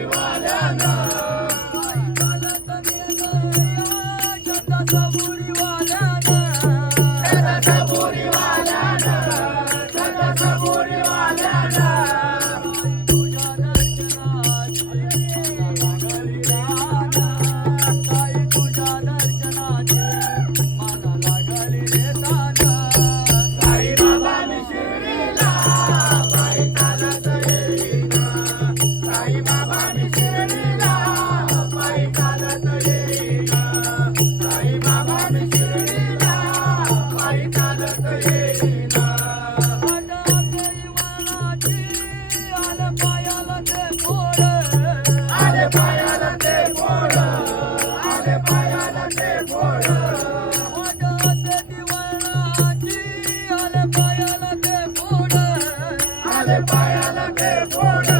Iwalana. Lord.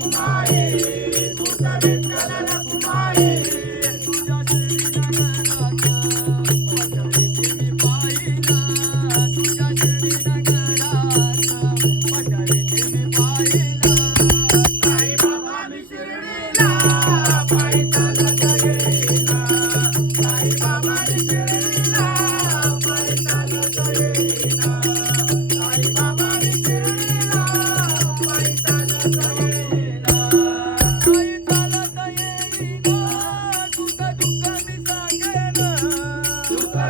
दुःख